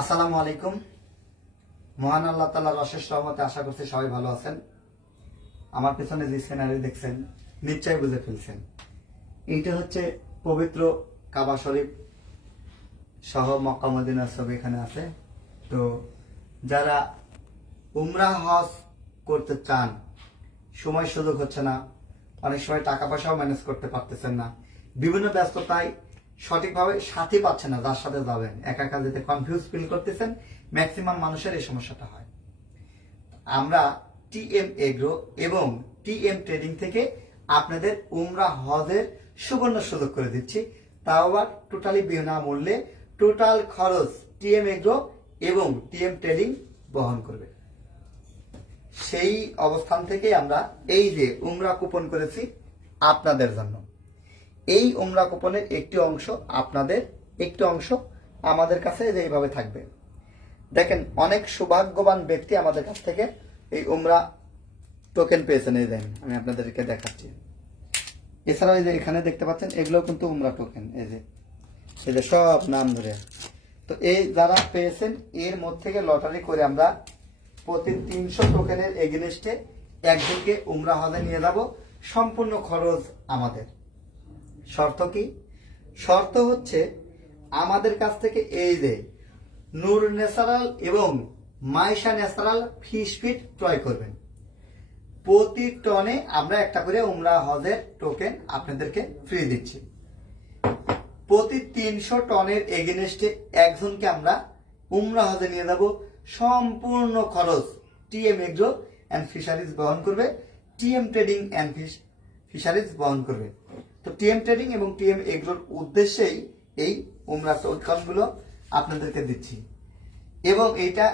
আসসালামু আলাইকুম। মহান আল্লাহ তালার অশেষ রহমতে আশা করছি সবাই ভালো আছেন। আমার পেছনে যে সিনারি দেখছেন, নিশ্চয়ই বুঝে ফেলছেন। এইটা হচ্ছে পবিত্র কাবা শরীফ সহ মক্কা মদিনার ছবি এখানে আছে। তো যারা উমরা হজ করতে চান, সময় সুযোগ হচ্ছে না। অনেক সময় টাকা পয়সাও ম্যানেজ করতে পারতেছেন না। বিভিন্ন ব্যস্ততায় সঠিকভাবে সাথী পাচ্ছেন না, যার সাথে যাবেন। একা একা যেতে কনফিউজ ফিল করতেছেন ম্যাক্সিমাম মানুষের এই সমস্যাটা হয়। আমরা টিএম এগ্রো এবং টিএম ট্রেডিং থেকে আপনাদের উমরা হজের সুবর্ণ সুযোগ করে দিচ্ছি। তাও আবার টোটালি বিনামূল্যে টোটাল খরচ টিএম এগ্রো এবং টিএম ট্রেডিং বহন করবে। সেই অবস্থান থেকে আমরা এই যে উমরা কুপন করেছি আপনাদের জন্য। এই উমরা কুপনের একটি অংশ আপনাদের, একটি অংশ আমাদের কাছে এইভাবে থাকবে। দেখেন, অনেক সৌভাগ্যবান ব্যক্তি আমাদের কাছ থেকে এই উমরা টোকেন পেয়েছেন। এই দেন আমি আপনাদেরকে দেখাচ্ছি। এছাড়াও এই যে এখানে দেখতে পাচ্ছেন এগুলো কিন্তু উমরা টোকেন এই যে এই যে সব নাম ধরে। তো এই যারা পেয়েছেন, এর মধ্যে থেকে লটারি করে আমরা প্রতি তিনশো টোকেনের এগেনস্টে একজনকে উমরা হজে নিয়ে যাব। সম্পূর্ণ খরচ আমাদের। শর্ত কি? শর্ত হচ্ছে আমাদের কাছ থেকে এই যে নূর ন্যাচারাল এবং মাইশা ন্যাচারাল ফিশ ফিট ক্রয় করবেন। প্রতি টনে আমরা একটা করে উমরা হজের টোকেন আপনাদেরকে ফ্রি দিচ্ছি। প্রতি তিনশো টনের এগেনস্টে একজনকে আমরা উমরা হজে নিয়ে যাব। সম্পূর্ণ খরচ টিএম এগ্রো অ্যান্ড ফিশারিজ বহন করবে। TM trading and fish fisheries বহন করবে। তো টিএম ট্রেডিং এবং টিএম এগ্রোর উদ্দেশ্যেই এই উমরা টোকনগুলো আপনাদেরকে দিচ্ছি। এবং এইটা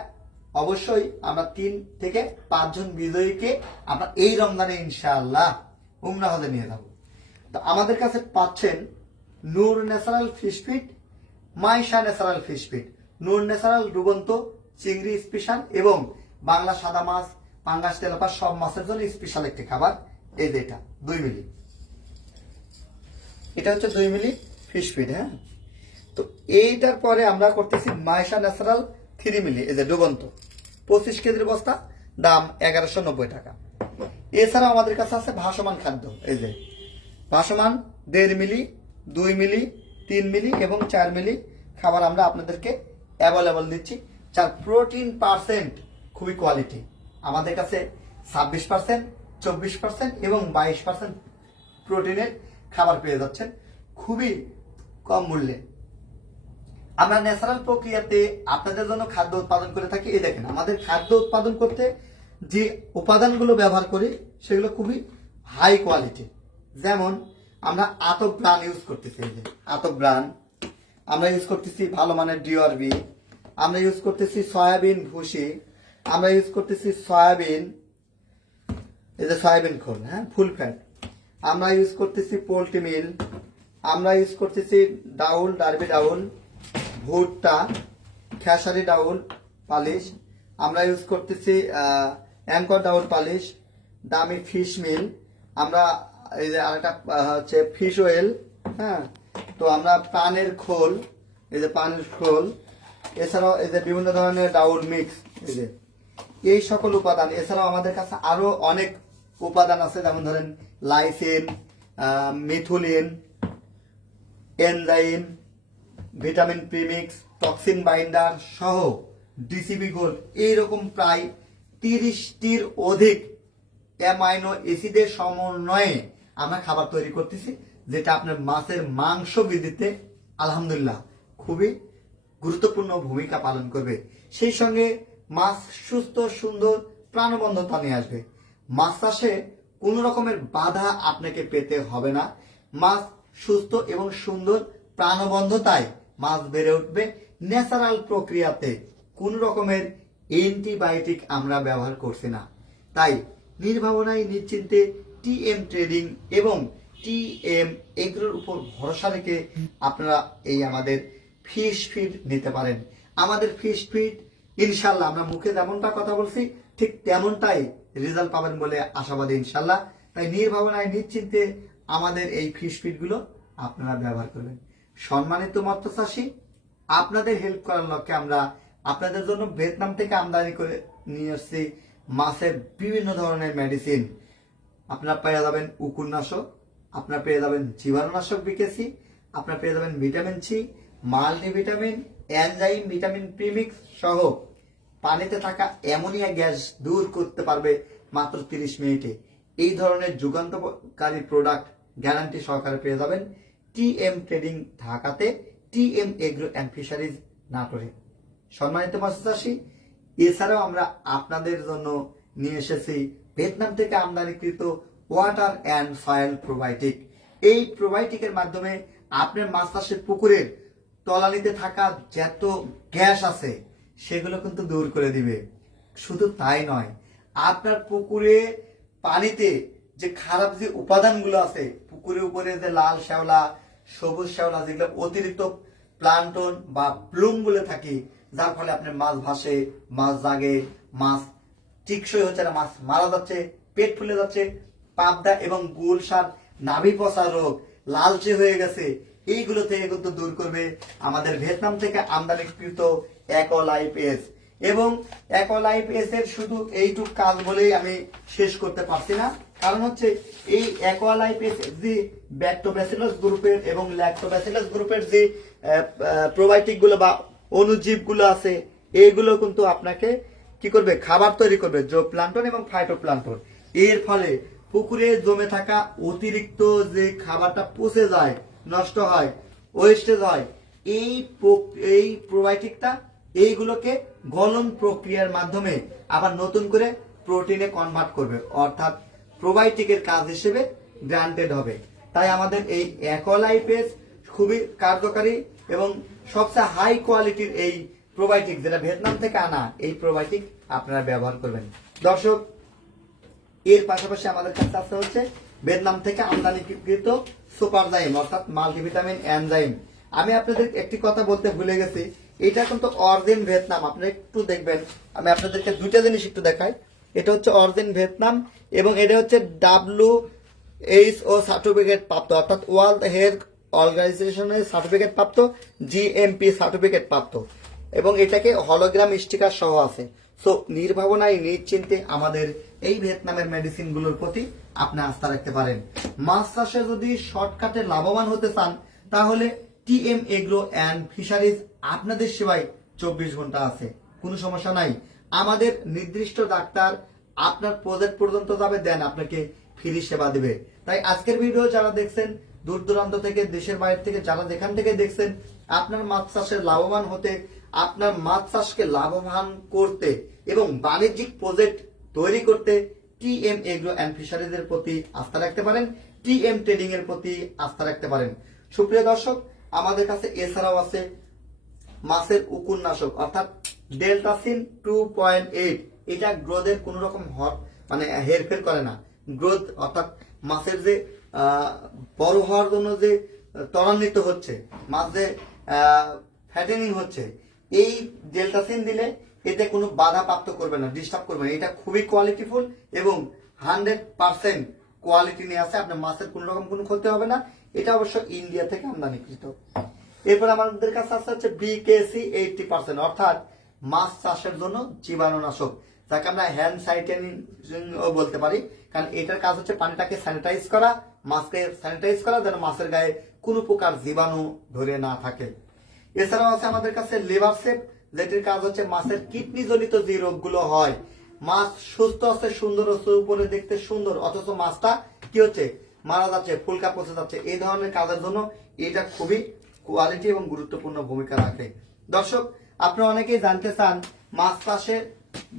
অবশ্যই আমরা তিন থেকে পাঁচজন বিজয়ীকে আমরা এই রমজানে ইনশাআল্লাহ উমরা হলে নিয়ে যাব। তো আমাদের কাছে পাচ্ছেন Noor natural fish feed Maisha natural fish feed Noor natural ডুবন্ত চিংড়ি স্পেশাল এবং বাংলা সাদা মাছ, পাঙ্গাস তেলাপা সব মাছের জন্য স্পেশাল একটি খাবার, এই যে এটা, দুই মিলি। এটা হচ্ছে দুই মিলি ফিশ ফিড হ্যাঁ? তো এইটার পরে আমরা করতেছি মাইশা ন্যাচারাল থ্রি মিলি, এই যে ডুবন্ত। পঁচিশ কেজির বস্তা, দাম এগারোশো নব্বই টাকা। এছাড়াও আমাদের কাছে আছে ভাসমান খাদ্য, এই যে। ভাসমান দেড় মিলি, দুই মিলি, তিন মিলি এবং চার মিলি খাবার আমরা আপনাদেরকে অ্যাভেলেবল দিচ্ছি, যার প্রোটিন পার্সেন্ট খুবই কোয়ালিটি আমাদের কাছে ছাব্বিশ পার্সেন্ট চব্বিশ পার্সেন্ট এবং বাইশ পার্সেন্ট প্রোটিনের খাবার পেয়ে যাচ্ছেন খুবই কম মূল্যে। আমরা ন্যাচারাল প্রক্রিয়াতে আপনাদের জন্য খাদ্য উৎপাদন করে থাকি। এই দেখেন, আমাদের খাদ্য উৎপাদন করতে যে উপাদানগুলো ব্যবহার করি, সেগুলো খুবই হাই কোয়ালিটি যেমন, আমরা আতক ব্রান ইউজ করতেছি এই যে আতক ব্রান আমরা ইউজ করতেছি ভালো মানের ডিওরবি আমরা ইউজ করতেছি সয়াবিন ভুসি। আমরা ইউজ করতেছি সয়াবিন, এই যে সয়াবিন খোল হ্যাঁ ফুল ফ্যাট আমরা ইউজ করতেছি পোলট্রি মিল, আমরা ইউজ করতেছি ডাউল, ডারবি ডাউল, ভুট্টা, খেসারি ডাউল পালিশ, আমরা ইউজ করতেছি অ্যাঙ্কর ডাউল পালিশ, দামি ফিশ মিল আমরা এই যে আরেকটা হচ্ছে ফিশ অয়েল হ্যাঁ? তো আমরা পানের খোল, এই যে পানের খোল, এছাড়াও এই যে বিভিন্ন ধরনের ডাউল মিক্স এই যে। এই সকল উপাদান, এছাড়াও আমাদের কাছে আরও অনেক উপাদান আছে, যেমন ধরেন lysine মিথুলিন enzyme vitamin premix toxin binder সহ ডিসিবি গোল্ড এইরকম প্রায় তিরিশটির অধিক অ্যামাইনো অ্যাসিডের সমন্বয়ে আমরা খাবার তৈরি করতেছি, যেটা আপনার মাছের মাংস বৃদ্ধিতে আলহামদুলিল্লাহ খুবই গুরুত্বপূর্ণ ভূমিকা পালন করবে। সেই সঙ্গে মাছ সুস্থ, সুন্দর প্রাণবন্ধতা নিয়ে আসবে। মাছ চাষে কোন রকমের বাধা আপনাকে পেতে হবে না। মাছ সুস্থ এবং সুন্দর প্রাণবন্ধতায় মাছ বেড়ে উঠবে। ন্যাচারাল প্রক্রিয়াতে কোন রকমের অ্যান্টিবায়োটিক আমরা ব্যবহার করছি না। তাই নির্ভাবনায় নিশ্চিন্তে টিএম ট্রেডিং এবং টিএম এগুলোর উপর ভরসা রেখে আপনারা এই আমাদের ফিশ ফিড নিতে পারেন। আমাদের ফিশ ফিড ইনশাল্লাহ আমরা মুখে যেমনটা কথা বলছি ঠিক তেমনটাই রেজাল্ট পাবেন বলে আশাবাদী ইনশাল্লাহ। তাই নির্ভাবনায়, নিশ্চিন্তে আমাদের এই ফিশ ফিডগুলো আপনারা ব্যবহার করবেন। সম্মানিত মৎস্য আপনাদের হেল্প করার লক্ষ্যে আমরা আপনাদের জন্য ভিয়েতনাম থেকে আমদানি করে নিয়ে আসছি মাছের বিভিন্ন ধরনের মেডিসিন আপনারা পেয়ে যাবেন উকুরনাশক আপনারা পেয়ে যাবেন জীবাণুনাশক বিকেসি আপনারা পেয়ে যাবেন vitamin C multivitamin enzyme vitamin premix সহ পানিতে থাকা অ্যামোনিয়া গ্যাস দূর করতে পারবে মাত্র তিরিশ মিনিটে। এই ধরনের যুগান্তকারী প্রোডাক্ট গ্যারান্টি সহকারে পেয়ে যাবেন টি এম ট্রেডিং ঢাকাতে T M agro and fisheries নাটোরে। সম্মানিত চাষী এছাড়াও আমরা আপনাদের জন্য নিয়ে এসেছি ভিয়েতনাম থেকে আমদানিকৃত ওয়াটার অ্যান্ড সয়েল প্রোবায়োটিক এই প্রোবায়োটিকের মাধ্যমে আপনার মাছ চাষের পুকুরের তলানিতে থাকা যত গ্যাস আছে সেগুলো কিন্তু দূর করে দিবে। শুধু তাই নয়, আপনার পুকুরে পানিতে যে খারাপ যে উপাদানগুলো আছে, পুকুরের উপরে যে লাল শ্যাওলা, সবুজ শ্যাওলা যেগুলো অতিরিক্ত প্লান্টন বা প্লুম বলে থাকি, যার ফলে আপনার মাছ ভাসে, মাছ জাগে, মাছ টিকসই হচ্ছে না, মাছ মারা যাচ্ছে, পেট ফুলে যাচ্ছে। পাবদা এবং গুলশার নাভি পচা রোগ, লালচে হয়ে গেছে, এইগুলো থেকে কিন্তু দূর করবে আমাদের ভিয়েতনাম থেকে আমদানিকৃত একলাইফ এস এবং একলাইফ এস এর শুধু এইটুক কাজ বলেই আমি শেষ করতে পারছি না। কারণ হচ্ছে এই অ্যাকোয়ালাইফ এস যে ব্যাক্টোব্যাসিলাস গ্রুপের এবং ল্যাক্টোব্যাসিলাস গ্রুপের যে প্রোবায়োটিকগুলো বা অনুজীবগুলো আছে এইগুলো কিন্তু আপনাকে কি করবে? খাবার তৈরি করবে জো প্লান্টন এবং ফাইটোপ্লান্টন এর ফলে পুকুরে জমে থাকা অতিরিক্ত যে খাবারটা পচে যায়, নষ্ট হয় ওয়েস্টেজ হয়, এই এই প্রোবায়োটিকটা এইগুলোকে গলন প্রক্রিয়ার মাধ্যমে আবার নতুন করে প্রোটিনে কনভার্ট করবে, অর্থাৎ প্রোবায়োটিকের কাজ হিসেবে গ্রান্টেড হবে। তাই আমাদের এই অ্যাকোলাইপেস খুবই কার্যকারী এবং সবচেয়ে হাই কোয়ালিটির এই প্রোবায়োটিক যেটা ভিয়েতনাম থেকে আনা, এই প্রোবায়োটিক আপনারা ব্যবহার করবেন। দর্শক, এর পাশাপাশি আমাদের কাছে আছে হচ্ছে ভিয়েতনাম থেকে আমদানিকৃত সুপারজাইম অর্থাৎ মাল্টিভিটামিন এনজাইম আমি আপনাদের একটি কথা বলতে ভুলে গেছি এটা কিন্তু অরিজিন ভিয়েতনাম আপনারা একটু দেখবেন। আমি আপনাদেরকে দুইটা জিনিস একটু দেখাই। এটা হচ্ছে অরিজিন ভিয়েতনাম এবং এটা হচ্ছে ডাব্লু এইচ ও সার্টিফিকেট প্রাপ্ত, অর্থাৎ ওয়ার্ল্ড হেলথ অর্গানাইজেশনের সার্টিফিকেট প্রাপ্ত জিএমপি সার্টিফিকেট প্রাপ্ত। এবং এটাকে হলোগ্রাম স্টিকার সহ আছে। সো নির্ভাবনায়, নিশ্চিন্তে আমাদের এই ভিয়েতনামের মেডিসিনগুলোর প্রতি আপনি আস্থা রাখতে পারেন। মাছ চাষে যদি শর্টকাটে লাভবান হতে চান, তাহলে টিএম এগ্রো অ্যান্ড ফিশারিজ আপনাদের সেবায় চব্বিশ ঘণ্টা আছে। কোনো সমস্যা নাই। আমাদের নির্দিষ্ট ডাক্তার আপনার প্রজেক্ট পর্যন্ত যাবে দেন আপনাকে ফ্রি সেবা দেবে। তাই আজকের ভিডিও যারা দেখছেন, দূর দূরান্ত থেকে, দেশের বাইরে থেকে, যারা যেখান থেকে দেখছেন, আপনার মাছ চাষের লাভবান হতে, আপনার মাছ চাষকে লাভবান করতে এবং বাণিজ্যিক প্রজেক্ট তৈরি করতে টি এম এগ্রো অ্যান্ড ফিশারিজের প্রতি আস্থা রাখতে পারেন। টি এম ট্রেডিং এর প্রতি আস্থা রাখতে পারেন। সুপ্রিয় দর্শক আমাদের কাছে এছাড়াও আছে মাছের উকুরনাশক অর্থাৎ ডেল্টাসিন টু পয়েন্ট এইট। এটা গ্রোথের কোন রকম হর- মানে হেরফের করে না। গ্রোথ, অর্থাৎ মাছের যে বড় হওয়ার জন্য যে ত্বরান্বিত হচ্ছে, মাছ যে ফ্যাটেনিং হচ্ছে, এই ডেল্টাসিন দিলে এতে কোনো বাধা প্রাপ্ত করবে না ডিস্টার্ব করবে না। এটা খুবই কোয়ালিটিফুল এবং হান্ড্রেড পার্সেন্ট কোয়ালিটি নিয়ে আসে আপনার মাছের কোনো রকম কোনো ক্ষতি হবে না। এটা অবশ্য ইন্ডিয়া থেকে আমদানিকৃত। এরপর আমাদের কাছে আছে হচ্ছে বিকেসি এইটটি পার্সেন্ট অর্থাৎ মাছ চাষের জন্য জীবাণুনাশক। যাকে আমরা হ্যান্ড সাইটেনিং বলতে পারি, কারণ এটার কাজ হচ্ছে পানিটাকে স্যানিটাইজ করা, মাছকে স্যানিটাইজ করা, যেন মাছের গায়ে কোনো প্রকার জীবাণু ধরে না থাকে। এছাড়াও আছে আমাদের কাছে লিভার সেপ যেটির কাজ হচ্ছে মাছের কিডনি জনিত যে রোগগুলো হয়, মাছ সুস্থ আছে, সুন্দর আছে, উপরে দেখতে সুন্দর, অথচ মাছটা কি হচ্ছে মারা যাচ্ছে ফুলকা পচে যাচ্ছে। এই ধরনের কাজের জন্য এটা খুবই কোয়ালিটি এবং গুরুত্বপূর্ণ ভূমিকা রাখে। দর্শক, আপনারা অনেকেই জানতে চান, মাছ চাষে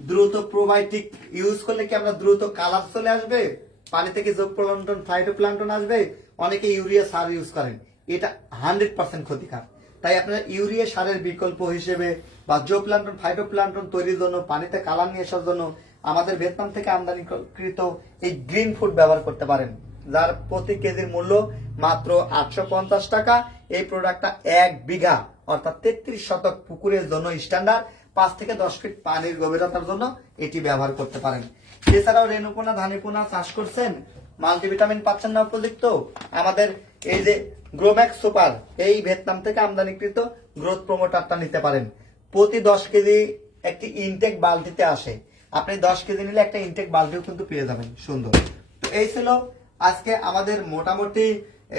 দ্রুত প্রোবায়োটিক ইউজ করলে কি আমরা দ্রুত কালার চলে আসবে? পানি থেকে যোগ প্লান্টন ফাইটোপ্লান্টন আসবে? অনেকে ইউরিয়া সার ইউজ করেন। এটা হান্ড্রেড পার্সেন্ট ক্ষতিকার তাই আপনারা ইউরিয়া সারের বিকল্প হিসেবে বা জো প্লান্টন ফাইটো প্লান্টন তৈরির জন্য, পানিতে কালার নিয়ে আসার জন্য আমাদের ভিয়েতনাম থেকে আমদানিকৃত এই গ্রিন ফুড ব্যবহার করতে পারেন। যার প্রতি কেজির মূল্য মাত্র আটশো পঞ্চাশ টাকা। এই প্রোডাক্টটা এক বিঘা, অর্থাৎ তেত্রিশ শতক পুকুরের জন্য স্ট্যান্ডার্ড পাঁচ থেকে দশ ফিট পানির গভীরতার জন্য এটি ব্যবহার করতে পারেন। এছাড়াও রেণুপোনা ধানিপোনা চাষ করছেন। মাল্টিভিটামিন পাচ্ছেন না উপযুক্ত। আমাদের এই যে গ্রোম্যাক সুপার এই ভিয়েতনাম থেকে আমদানিকৃত গ্রোথ প্রমোটারটা নিতে পারেন। প্রতি দশ কেজি একটি ইনটেক বালতিতে আসে। আপনি দশ কেজি নিলে একটা ইনটেক বালতিও কিন্তু পেয়ে যাবেন। সুন্দর। তো এই ছিল আজকে আমাদের মোটামুটি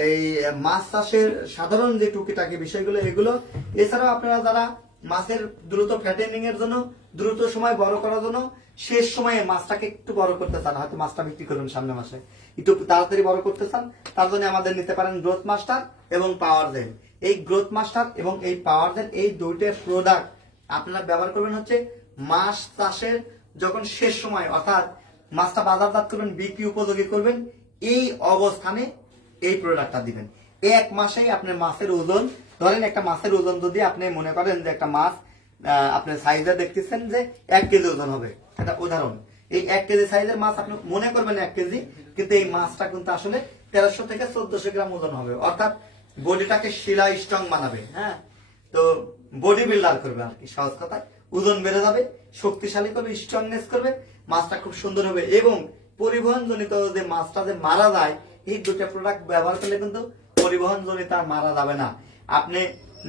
এই মাছ চাষের সাধারণ যে টুকিটাকি বিষয়গুলো, এগুলো। এছাড়াও আপনারা যারা মাছের দ্রুত ফ্যাটেনিং এর জন্য, দ্রুত সময় বড় করার জন্য, শেষ সময়ে মাছটাকে একটু বড় করতে চান, হয়তো মাছটা বিক্রি করবেন সামনে মাসে। একটু তাড়াতাড়ি বড় করতে চান, তার জন্য আমাদের নিতে পারেন গ্রোথ মাস্টার এবং পাওয়ার জেল এই গ্রোথ মাস্টার এবং এই পাওয়ার জেল এই দুইটার প্রোডাক্ট আপনারা ব্যবহার করবেন হচ্ছে মাছ চাষের যখন শেষ সময়, অর্থাৎ মাছটা বাজারজাত করবেন, বিক্রি উপযোগী করবেন এই অবস্থানে এই প্রোডাক্টটা দিবেন। এক মাসেই আপনার মাছের ওজন ধরেন একটা মাছের ওজন যদি আপনি মনে করেন যে একটা মাছ আহ, আপনি সাইজে দেখতেছেন যে এক কেজি ওজন হবে। এটা উদাহরণ এই এক কেজি সাইজের মাছ আপনি মনে করবেন এক কেজি কিন্তু এই মাছটা কিন্তু আসলে তেরোশো থেকে চোদ্দশো গ্রাম ওজন হবে। অর্থাৎ বডিটাকে শিলা স্ট্রং বানাবে হ্যাঁ? তো বডি বিল্ডার করবে আর কি সহজ কথায়। ওজন বেড়ে যাবে শক্তিশালী করবে স্ট্রংনেস করবে মাছটা খুব সুন্দর হবে এবং পরিবহন জনিত যে মাছটা যে মারা যায়, এই দুটো প্রোডাক্ট ব্যবহার করলে কিন্তু পরিবহন জনিত আর মারা যাবে না। আপনি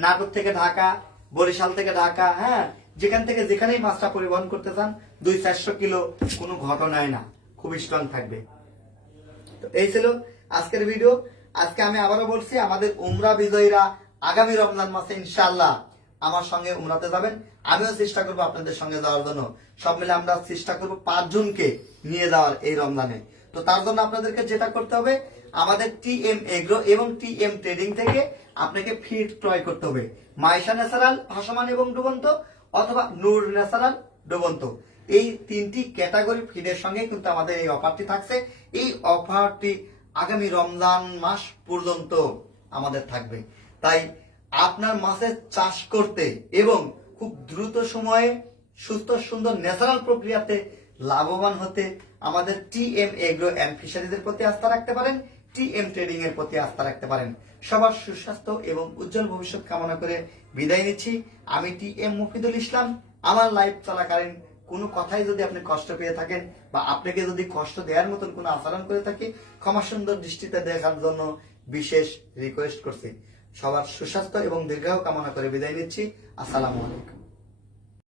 নাটক থেকে ঢাকা, বরিশাল থেকে ঢাকা হ্যাঁ যেখান থেকে যেখানেই মাছটা পরিবহন করতে চান, দুই চারশো কিলো কোনো ঘটনায় না। খুব স্ট্রং থাকবে। তো এই ছিল আজকের ভিডিও আজকে আমি আবারও বলছি, আমাদের উমরা বিজয়ীরা আগামী রমজান মাসে ইনশাআল্লাহ আমার সঙ্গে উমরাতে যাবেন। আমিও চেষ্টা করব আপনাদের সঙ্গে যাওয়ার জন্য। সব মিলে আমরা চেষ্টা করব পাঁচজনকে নিয়ে যাওয়ার এই রমজানে। তো তার জন্য আপনাদেরকে যেটা করতে হবে, আমাদের টি এম এগ্রো এবং টি এম ট্রেডিং থেকে আপনাকে ফিড ক্রয় করতে হবে। মাইশা ন্যাচারাল, ভাসমান এবং ডুবন্ত অথবা নূর ন্যাচারাল, ডুবন্ত। এই তিনটি ক্যাটাগরি ফিডের সঙ্গে কিন্তু আমাদের এই অফারটি থাকছে। এই অফারটি আগামী রমজান মাস পর্যন্ত আমাদের থাকবে। তাই আপনার মাছের চাষ করতে এবং খুব দ্রুত সময়ে সুস্থ, সুন্দর ন্যাচারাল প্রক্রিয়াতে লাভবান হতে আমাদের টি এম এগ্রো অ্যান্ড ফিশারিজের প্রতি আস্থা রাখতে পারেন টি এম ট্রেডিং এর প্রতি আস্থা রাখতে পারেন। সবার সুস্বাস্থ্য এবং উজ্জ্বল ভবিষ্যৎ কামনা করে বিদায় নিচ্ছি। আমি টি এম মুফিদুল ইসলাম। আমার লাইফ চলাকালীন কোনো কথাই যদি আপনি কষ্ট পেয়ে থাকেন বা আপনাকে যদি কষ্ট দেওয়ার মতন কোনো আচরণ করে থাকে, ক্ষমা সুন্দর দৃষ্টিতে দেখার জন্য বিশেষ রিকোয়েস্ট করছি। সবার সুস্বাস্থ্য এবং দীর্ঘায়ু কামনা করে বিদায় নিচ্ছি। আসসালামু আলাইকুম।